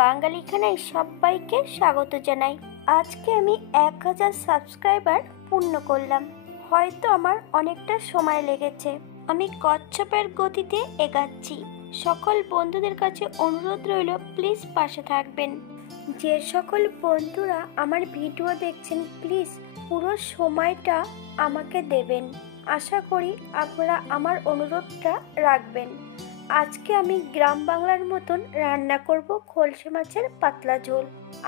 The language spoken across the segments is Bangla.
বাঙালিখানায় সবাইকে স্বাগত জানাই। আজকে আমি 1000 সাবস্ক্রাইবার পূর্ণ করলাম। হয়তো আমার অনেকটা সময় লেগেছে। আমি কচ্ছপের গতিতে এগাচ্ছি। সকল বন্ধুদের কাছে অনুরোধ রইল, প্লিজ পাশে থাকবেন। যে সকল বন্ধুরা আমার ভিডিও দেখছেন, প্লিজ পুরো সময়টা আমাকে দেবেন। আশা করি আপনারা আমার অনুরোধটা রাখবেন। আজকে আমি গ্রাম বাংলার মতন রান্না করব খলসে মাছের পাতলা ঝোল।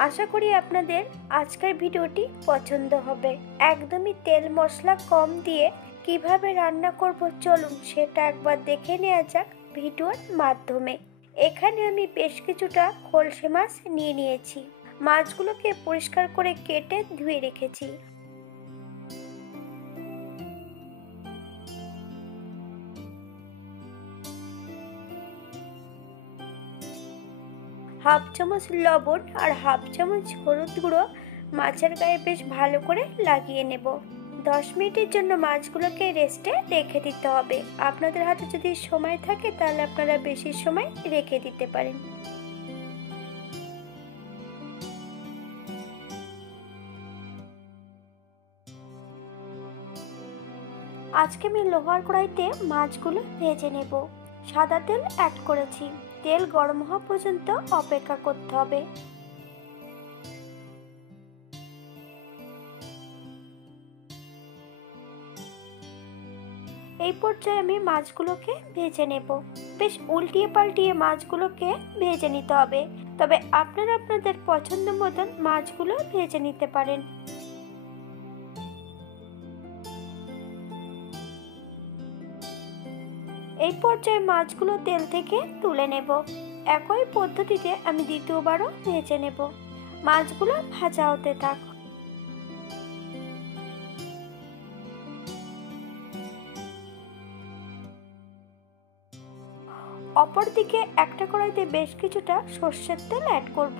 আশা করি আপনাদের আজকের ভিডিওটি পছন্দ হবে। একদমই তেল মশলা কম দিয়ে কিভাবে রান্না করব চলুন সেটা একবার দেখে নেওয়া যাক ভিডিওর মাধ্যমে। এখানে আমি বেশ কিছুটা খলসে মাছ নিয়ে নিয়েছি। মাছগুলোকে পরিষ্কার করে কেটে ধুয়ে রেখেছি। হাফ চামচ লবণ আর হাফ চামচ হলুদ গুঁড়ো মাছের গায়ে বেশ ভালো করে লাগিয়ে নেব। 10 মিনিটের জন্য মাছগুলোকে রেস্টে রেখে দিতে হবে। আপনাদের হাতে যদি সময় থাকে তাহলে আপনারা বেশি সময় রেখে দিতে পারেন। আজকে আমি লোহার কড়াইতে মাছগুলো ভেজে নেব। সাদা তেল অ্যাড করেছি। তেল গরম হওয়া পর্যন্ত অপেক্ষা করতে হবে। এই পর্যায়ে আমি মাছগুলোকে ভেজে নেব। বেশ উল্টিয়ে পাল্টিয়ে মাছগুলোকে ভেজে নিতে হবে। তবে আপনারা আপনাদের পছন্দ মতন মাছগুলো ভেজে নিতে পারেন। এই পর্যায়ে মাছগুলো তেল থেকে তুলে নেব। একই পদ্ধতিতে আমি দ্বিতীয়বারও ভেজে নেব। মাছগুলো ভাজা হতে থাক। অপরদিকে একটা কড়াইতে বেশ কিছুটা সর্ষের তেল অ্যাড করব।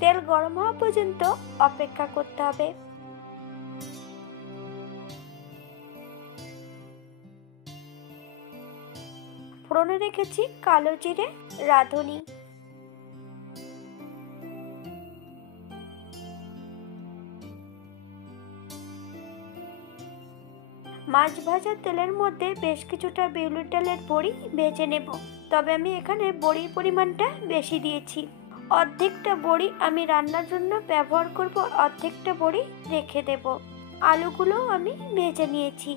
তেল গরম হওয়া পর্যন্ত অপেক্ষা করতে হবে। ফোড়নে রেখেছি কালো জিরে, রাঁধুনি। মাছ ভাজা তেলের মধ্যে বেশ কিছুটা বিউলির ডালের বড়ি ভেজে নেব। তবে আমি এখানে বড়ির পরিমাণটা বেশি দিয়েছি। অর্ধেকটা বড়ি আমি রান্নার জন্য ব্যবহার করব, অর্ধেকটা বড়ি রেখে দেব। আলুগুলো আমি ভেজে নিয়েছি।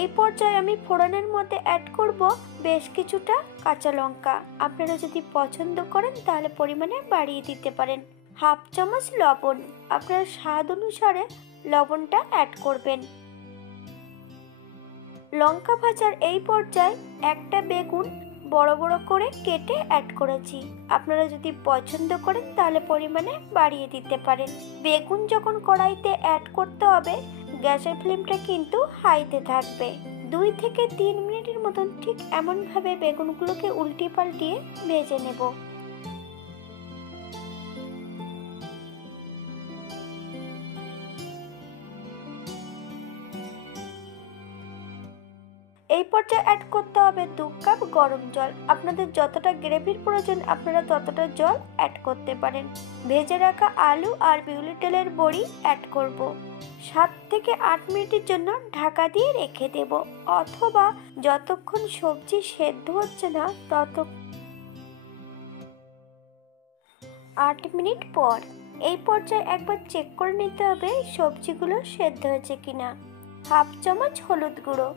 এই পর্যায়ে আমি ফোড়নের মধ্যে অ্যাড করব বেশ কিছুটা কাঁচা লঙ্কা। আপনারা যদি পছন্দ করেন তাহলে পরিমাণে বাড়িয়ে দিতে পারেন। হাফ চামচ লবণ, আপনারা স্বাদ অনুসারে লবণটা অ্যাড করবেন। লঙ্কা ভাজার এই পর্যায়ে একটা বেগুন বড় বড় করে কেটে অ্যাড করেছি। আপনারা যদি পছন্দ করেন তাহলে পরিমাণে বাড়িয়ে দিতে পারেন। বেগুন যখন কড়াইতে অ্যাড করতে হবে, গ্যাসের ফ্লেমটা কিন্তু হাইতে থাকবে। 2 থেকে 3 মিনিটের মতন ঠিক এমনভাবে বেগুনগুলোকে উল্টিয়ে পাল্টিয়ে ভেজে নেব। এই পর্যায়ে অ্যাড করতে হবে 2 কাপ গরম জল। আপনাদের যতটা গ্রেভির প্রয়োজন আপনারা ততটা জল অ্যাড করতে পারেন। ভেজে রাখা আলু আর বিউলির ডালের বড়ি অ্যাড করব। 7 থেকে 8 মিনিটের জন্য ঢাকা দিয়ে রেখে দেব, অথবা যতক্ষণ সবজি সেদ্ধ হচ্ছে না 8 মিনিট পর এই পর্যায়ে একবার চেক করে নিতে হবে সবজিগুলো সেদ্ধ হয়েছে কিনা। হাফ চামচ হলুদ গুঁড়ো।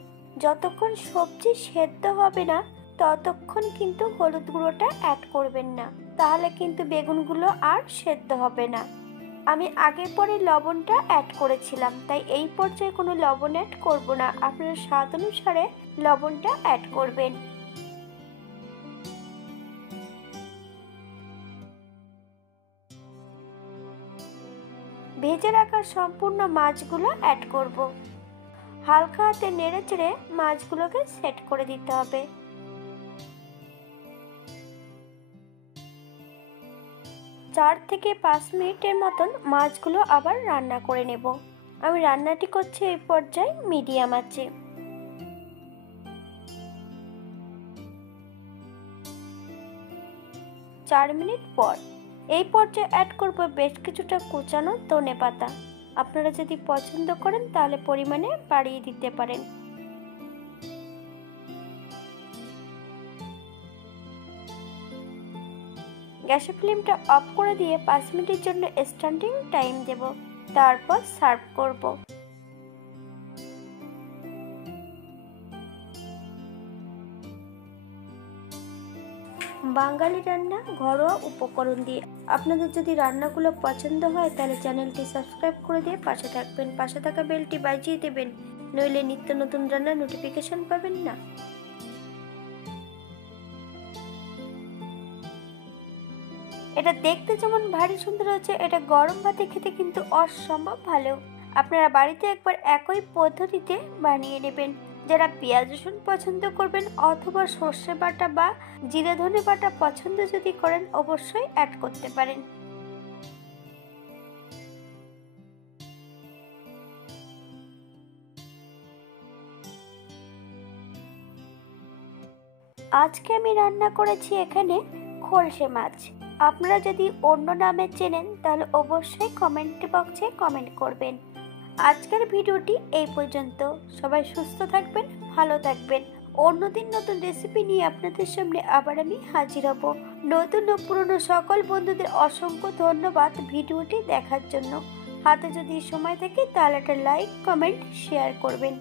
যতক্ষণ সবজি সেদ্ধ হবে না ততক্ষণ কিন্তু হলুদ গুঁড়োটা অ্যাড করবেন না, তাহলে কিন্তু বেগুনগুলো আর সেদ্ধ হবে না। আমি আগে পরে লবণটা অ্যাড করেছিলাম, তাই এই পর্যায়ে কোনো লবণ অ্যাড করব না। আপনারা স্বাদ অনুসারে লবণটা অ্যাড করবেন। ভেজে রাখা সম্পূর্ণ মাছগুলো অ্যাড করব। হালকা হাতে নেড়ে চেড়ে মাছগুলোকে সেট করে দিতে হবে। 4 থেকে 5 মিনিটের মতন মাছগুলো আবার রান্না করে নেব। আমি রান্নাটি করছি এই পর্যায়ে মিডিয়াম আছে। চার মিনিট পর এই পর্যায়ে অ্যাড করব বেশ কিছুটা কুচানো ধনেপাতা। আপনারা যদি পছন্দ করেন তাহলে পরিমাণে বাড়িয়ে দিতে পারেন। গ্যাসের ফ্লেমটা অফ করে দিয়ে 5 মিনিটের জন্য স্ট্যান্ডিং টাইম দেব, তারপর সার্ভ করব। বাঙালি রান্না ঘরোয়া উপকরণ দিয়ে। আপনাদের যদি রান্নাগুলো পছন্দ হয় তাহলে চ্যানেলটি সাবস্ক্রাইব করে দিয়ে পাশে থাকবেন, পাশে থাকা বেলটি বাজিয়ে দেবেন, নইলে নিত্য নতুন রান্নার নোটিফিকেশন পাবেন না। এটা দেখতে যেমন ভারী সুন্দর হচ্ছে, এটা গরম ভাতে খেতে কিন্তু অসম্ভব ভালো। আপনারা বাড়িতে একবার একই পদ্ধতিতে বানিয়ে নেবেন। যারা পেঁয়াজ রসুন পছন্দ করবেন অথবা সর্ষে বাটা বা জিরে ধনে বাটা পছন্দ যদি করেন অবশ্যই অ্যাড করতে পারেন। আজকে আমি রান্না করেছি এখানে খলসে মাছ। আপনারা যদি অন্য নামে চেনেন তাহলে অবশ্যই কমেন্ট বক্সে কমেন্ট করবেন। আজকের ভিডিওটি এই পর্যন্ত। সবাই সুস্থ থাকবেন, ভালো থাকবেন। অন্যদিন নতুন রেসিপি নিয়ে আপনাদের সামনে আবার আমি হাজির হব। নতুন ও পুরনো সকল বন্ধুদের অসংখ্য ধন্যবাদ ভিডিওটি দেখার জন্য। হাতে যদি সময় থাকে তাহলে একটা লাইক, কমেন্ট, শেয়ার করবেন।